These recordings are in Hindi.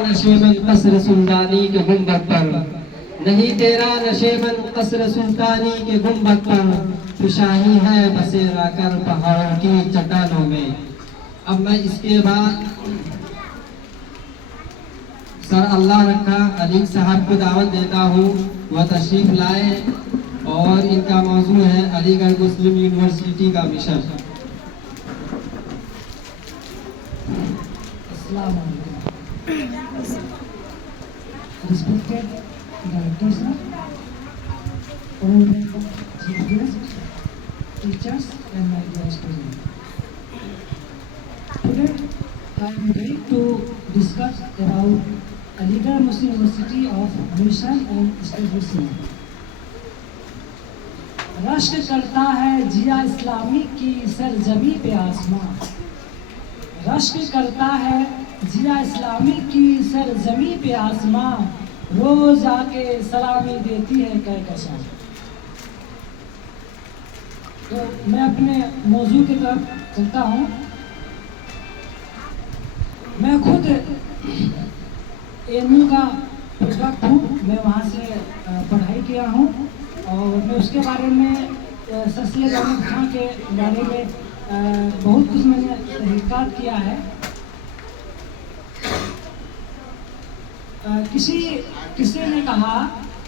नशेबन कसर सुल्तानी के गुंबद पर, नहीं तेरा नशेबन कसर सुल्तानी के गुंबद पर, तू शाही है बसेरा कर पहाड़ों की चट्टानों में। अब मैं इसके बाद सर अल्लाह रखा अलीक साहब को दावत देता हूँ, वह तशरीफ लाए और इनका मौजू है अलीगढ़ मुस्लिम यूनिवर्सिटी का mission. Respected director sir, all chief guests, teachers and my dear students. Today I am going to discuss about Aligarh Muslim University of Mission and Establishment. राष्ट्र करता है जिया इस्लामी की सरजमी पे आसमां, राष्ट्र करता है जिया इस्लामी की सरजमी पे आसमां, रोज आके सलामी देती है कहकशां। तो मैं अपने मौजू की तरफ चलता हूँ। मैं खुद एमयू का प्रोडक्ट हूँ, मैं वहाँ से पढ़ाई किया हूँ और मैं उसके बारे में सर सैयद अहमद खां के बारे में बहुत कुछ मैंने तहकीकात किया है। किसी ने कहा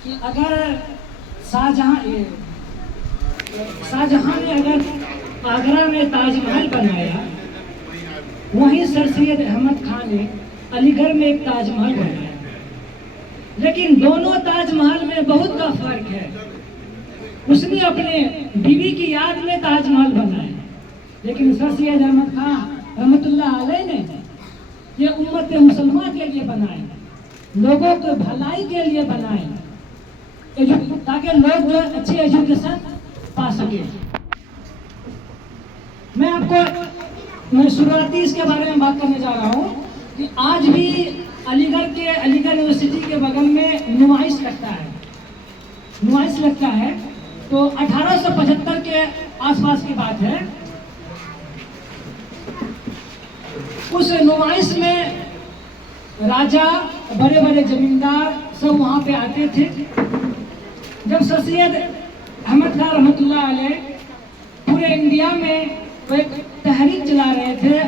कि अगर शाहजहां ने अगर आगरा में ताजमहल बनाया, वहीं सर सैयद अहमद खान ने अलीगढ़ में एक ताजमहल बनाया, लेकिन दोनों ताजमहल में बहुत का फर्क है। उसने अपने बीवी की याद में ताजमहल बनाया, लेकिन सर सैयद अहमद खान रहमतुल्लाह अलैह ने ये उम्मत मुसलमान के लिए बनाए, लोगों को भलाई के लिए बनाए, ताकि लोग जो अच्छी एजुकेशन पा सके। मैं शुरुआती इसके बारे में बात करने जा रहा हूँ कि आज भी अलीगढ़ यूनिवर्सिटी के बगल में नुमाइश लगता है। तो 1875 के आसपास की बात है। उस नुमाइश में राजा, बड़े बड़े जमींदार सब वहाँ पे आते थे। जब सर सैयद अहमद खान रहमतुल्लाह अलैह पूरे इंडिया में वो एक तहरीक चला रहे थे,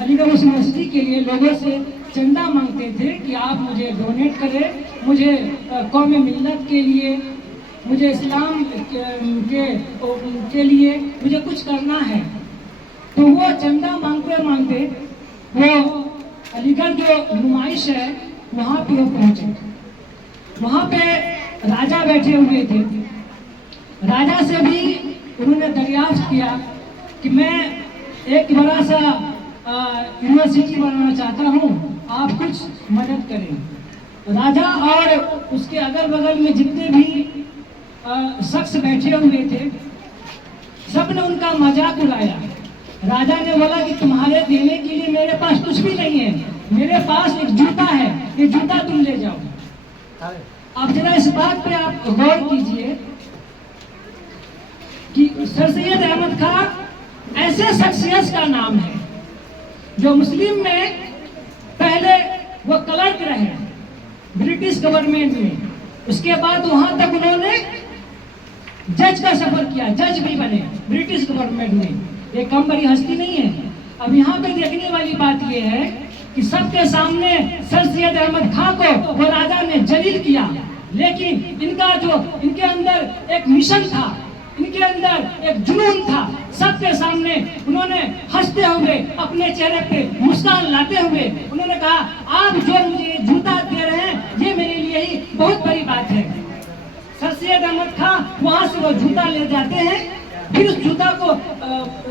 अलीगढ़ मुस्लिम यूनिवर्सिटी के लिए लोगों से चंदा मांगते थे कि आप मुझे डोनेट करें, मुझे कौम मिल्लत के लिए, मुझे इस्लाम के लिए मुझे कुछ करना है। तो वो चंदा मांगते वो अलीगढ़ जो नुमाइश है वहाँ पे वो पहुँचे। वहाँ पे राजा बैठे हुए थे। राजा से भी उन्होंने दरियाफ्त किया कि मैं एक बड़ा सा यूनिवर्सिटी बनाना चाहता हूँ, आप कुछ मदद करें। राजा और उसके अगल बगल में जितने भी शख्स बैठे हुए थे, सब ने उनका मजाक उड़ाया। राजा ने बोला कि तुम्हारे देने के लिए मेरे पास कुछ भी नहीं है, मेरे पास एक जूता है, ये जूता तुम ले जाओ। अब जरा इस बात पे आप गौर कीजिए कि सर सैयद अहमद खान ऐसे शख्सियत का नाम है जो मुस्लिम में पहले वो क्लर्क रहे ब्रिटिश गवर्नमेंट में, उसके बाद वहां तक उन्होंने जज का सफर किया, जज भी बने ब्रिटिश गवर्नमेंट में। ये कम बड़ी हस्ती नहीं है। अब यहाँ पे देखने वाली बात ये है कि सबके सामने सर सैयद अहमद खान को वो राजा ने जलील किया, लेकिन इनके अंदर एक मिशन था, इनके अंदर एक जुनून था। सबके सामने उन्होंने हंसते हुए, अपने चेहरे पे मुस्कान लाते हुए उन्होंने कहा, आप जो मुझे जूता दे रहे हैं ये मेरे लिए ही बहुत बड़ी बात है। सर सैयद अहमद खान वहां से वो जूता ले जाते हैं, फिर उस जूता को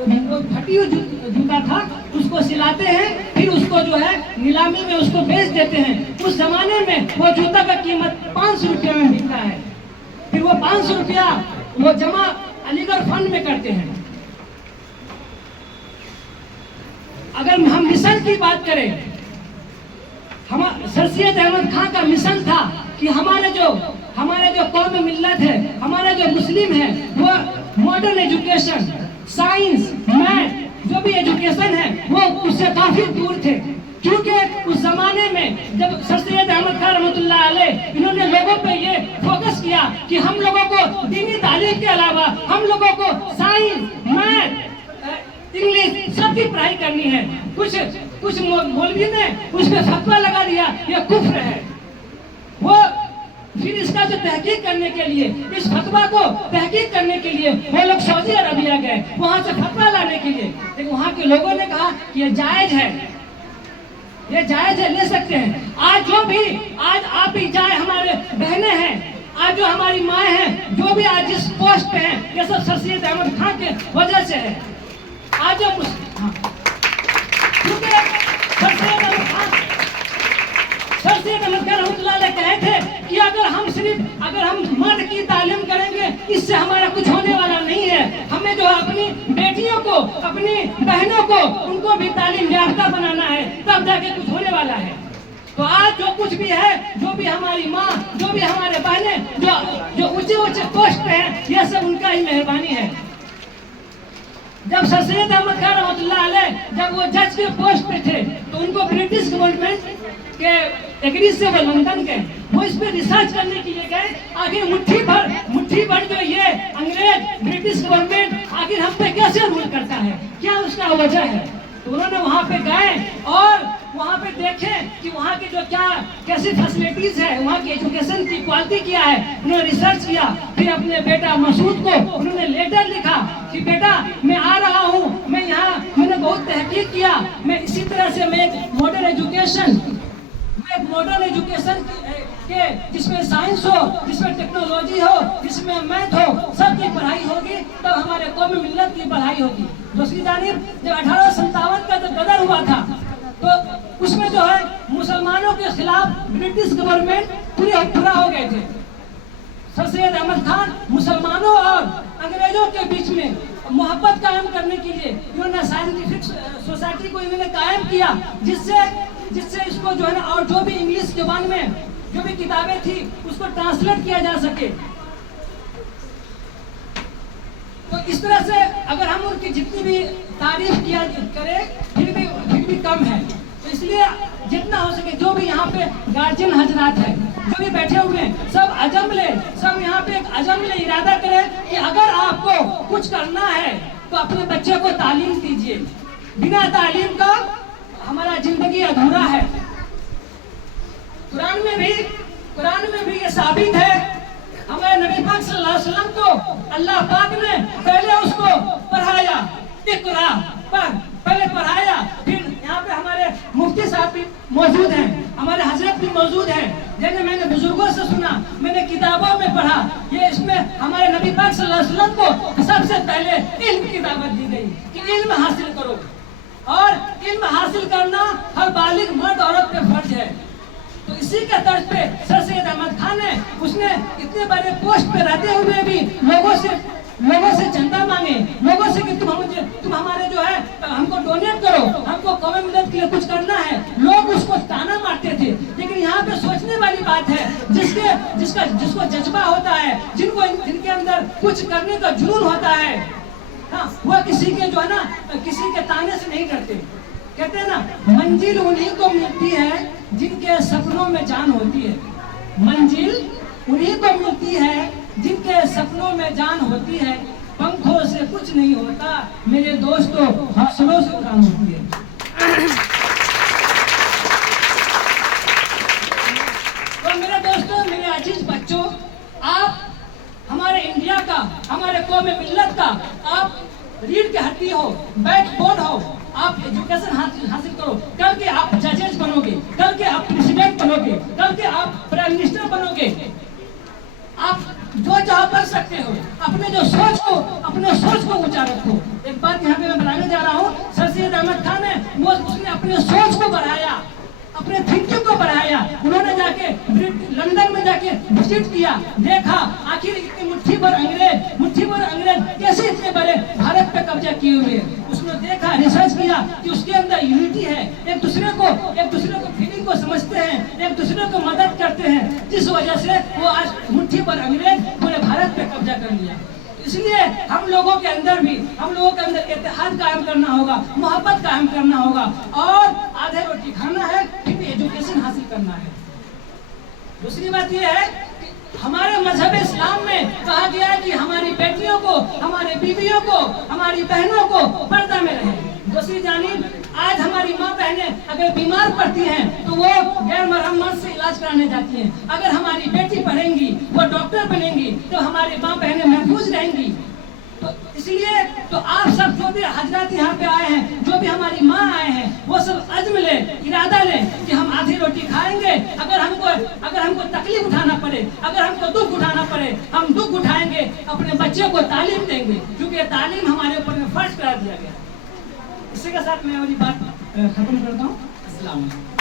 फटी हुई जूता था उसको सिलाते हैं, फिर उसको जो है नीलामी में उसको बेच देते हैं। उस जमाने में वो जूता का कीमत 500 रुपया में बिकता है। फिर वो 500 रुपया वो जमा अलीगढ़ फंड में करते हैं। अगर हम मिशन की बात करें, सर सैयद अहमद खान का मिशन था कि हमारे जो कौम मिल्लत है, हमारे जो मुस्लिम है, वो मॉडर्न एजुकेशन, साइंस, मैथ, जो भी एजुकेशन है वो उससे काफी दूर थे, क्योंकि जमाने में जब सर सैयद अहमद खान रहमतुल्लाह अलैह इन्होंने लोगों पे ये फोकस किया कि हम लोगों को दीनी तालीम के अलावा हम लोगों को साइंस, मैथ, इंग्लिश सब की पढ़ाई करनी है, कुछ मौलवी ने उस पर फतवा लगा दिया ये कुफ्र है। वो फिर इसका जो तहकीक करने के लिए, इस फतवा को तहकीक करने के लिए वो लोग सऊदी अरबिया गए, वहां से फतवा लाने के लिए। लेकिन वहां के लोगों ने कहा कि ये जायज है, ये जायज है, ले सकते हैं। आज आप ही जाए, हमारे बहनें हैं, आज जो हमारी माए हैं, जो भी आज जिस पोस्ट पे हैं, ये सब सर सैयद अहमद खान के वजह से है। आज जो क्योंकि सर सैयद अहमद खान रहमतुल्लाह अलैह कहे थे कि अगर हम मर्द की तालीम करेंगे, इससे हमारा कुछ होने वाला नहीं है। हमें जो है अपनी बेटियों को, अपनी बहनों को, उनको भी तालीम याफ्ता बनाना है, तब जाके कुछ होने वाला है। तो आज जो कुछ भी है, जो भी हमारी माँ, जो भी हमारे बहनें जो ऊंचे पोस्ट पे हैं, यह सब उनका ही मेहरबानी है। जब सर सैयद अहमद खान रहमतुल्लाह अलैह जब वो जज के पोस्ट पे थे, तो उनको ब्रिटिश गवर्नमेंट के एग्री से वो लंदन गए, वो इस पे रिसर्च करने के लिए गए। आखिर मुट्ठी भर जो ये अंग्रेज ब्रिटिश गवर्नमेंट आखिर हम पे कैसे रूल करता है, क्या उसका वजह है। तो उन्होंने वहाँ पे गए और वहाँ पे देखे कि वहाँ की जो कैसी फैसिलिटीज है, वहाँ की एजुकेशन की क्वालिटी क्या है। उन्होंने रिसर्च किया, फिर अपने बेटा मसूद को उन्होंने लेटर लिखा कि बेटा मैं आ रहा हूँ, मैं यहाँ मैंने बहुत तहकीक किया, मैं इसी तरह से मैं एक मॉडर्न एजुकेशन के जिसमें साइंस हो, जिसमें टेक्नोलॉजी हो, जिसमें मैथ हो, सबकी पढ़ाई होगी, तब हमारे कौम मिल्लत की पढ़ाई होगी। दूसरी जानिब जब 1857 का जब गदर हुआ था, तो उसमें जो है मुसलमानों के खिलाफ ब्रिटिश गवर्नमेंट पूरा हो गए थे। सर सैयद अहमद खान मुसलमानों और अंग्रेजों के बीच में मोहब्बत कायम करने के लिए इन्होंने साइंटिफिक सोसाइटी को इन्होंने कायम किया, जिससे इसको जो है ना, और जो भी इंग्लिश जुबान में जो भी किताबें थी उसको ट्रांसलेट किया जा सके। तो इस तरह से अगर हम उनकी जितनी भी तारीफ किया करें फिर भी कम है। तो इसलिए जितना हो सके, जो भी यहाँ पे गार्जियन हजरात है, जो भी बैठे हुए हैं, सब यहाँ पे एक अज़म ले इरादा करें कि अगर आपको कुछ करना है तो अपने बच्चे को तालीम दीजिए। बिना तालीम का हमारा जिंदगी अधूरा है। कुरान में भी ये साबित है। हमारे नबी पाक सल्लल्लाहु अलैहि वसल्लम को अल्लाह पाक ने पहले उसको पढ़ाया, इक़रा पहले पढ़ाया। फिर यहाँ पे हमारे मुफ्ती साहब भी मौजूद हैं, हमारे हजरत भी मौजूद हैं, जैसे मैंने बुजुर्गों से सुना, मैंने किताबों में पढ़ा। ये इसमें हमारे नबी पाक सल्लल्लाहु अलैहि वसल्लम को सबसे पहले इल्म की दावत दी गई कि इल्म हासिल करो, और इल्म हासिल करना हर बालिग मर्द औरत पे फर्ज है। तो इसी के तर्ज पे सर सैयद अहमद खान ने, उसने इतने बड़े पोस्ट पे रहते हुए भी लोगों से चंदा मांगे, लोगों से कि तुम हमारे जो है हमको डोनेट करो, हमको कौम मिल्लत के लिए कुछ करना है। लोग उसको ताना मारते थे। लेकिन यहाँ पे सोचने वाली बात है, जिसको जज्बा होता है, जिनके अंदर कुछ करने का जुनून होता है, हाँ, वो किसी के जो है ना, किसी के ताने से नहीं डरते। कहते हैं ना, मंजिल उन्हीं को मिलती है जिनके सपनों में जान होती है। मंजिल उन्हीं को मिलती है जिनके सपनों में जान होती है। पंखों से कुछ नहीं होता मेरे दोस्तों, हौसलों से काम होती है। तो मेरे दोस्तों, मेरे अजीज बच्चों, आप हमारे इंडिया का, हमारे कौम मिल्लत का आप रीढ़ की हड्डी हो, बैकबोन हो। आप एजुकेशन हासिल करो, कल के आप जजेस बनोगे, कल के आप प्रेसिडेंट बनोगे, कल के आप प्राइम मिनिस्टर बनोगे। आप जो जहाँ बन सकते हो, अपने सोच को ऊंचा रखो। एक बात यहाँ पे मैं बताने जा रहा हूँ, सर सैयद अहमद खान ने उसने अपने सोच को बढ़ाया, अपने थिंकिंग को बढ़ाया। उन्होंने जाके लंदन में जाके विजिट किया, देखा आखिर इतनी मुट्ठी भर अंग्रेज कैसे इतने बड़े भारत पे कब्जा किए हुए हैं। उसने देखा, रिसर्च किया कि उसके अंदर यूनिटी है, एक दूसरे को फीलिंग को समझते हैं, एक दूसरे को मदद करते हैं, जिस वजह से वो आज मुट्ठी भर अंग्रेज पूरे भारत पे कब्जा कर लिया। इसलिए हम लोगों के अंदर इत्तेहाद कायम करना होगा, मोहब्बत कायम करना होगा, और आधे रोटी खाना है, फिर भी एजुकेशन करना है। दूसरी बात यह है कि हमारे मजहब इस्लाम में कहा गया है कि हमारी बेटियों को, हमारी बीवियों को, हमारी बहनों को पर्दा में रहे। दूसरी जानिब आज हमारी माँ बहनें अगर बीमार पड़ती हैं तो वो गैर मरहम मर्द से इलाज कराने जाती हैं। अगर हमारी बेटी पढ़ेंगी, वो डॉक्टर बनेंगी, तो हमारी माँ बहनें महफूज रहेंगी। तो इसलिए तो आप सब जो भी हजरत यहाँ पे आए हैं, जो भी हमारी माँ आए हैं, वो सब अज़्म ले, इरादा ले कि हम आधी रोटी खाएंगे। अगर हमको तकलीफ उठाना पड़े, अगर हमको दुख उठाना पड़े, हम दुख उठाएंगे, अपने बच्चे को तालीम देंगे, क्योंकि तालीम हमारे ऊपर में फर्ज करा दिया गया। इसी के साथ मैं अपनी बात खत्म करता हूँ। अस्सलाम वालेकुम।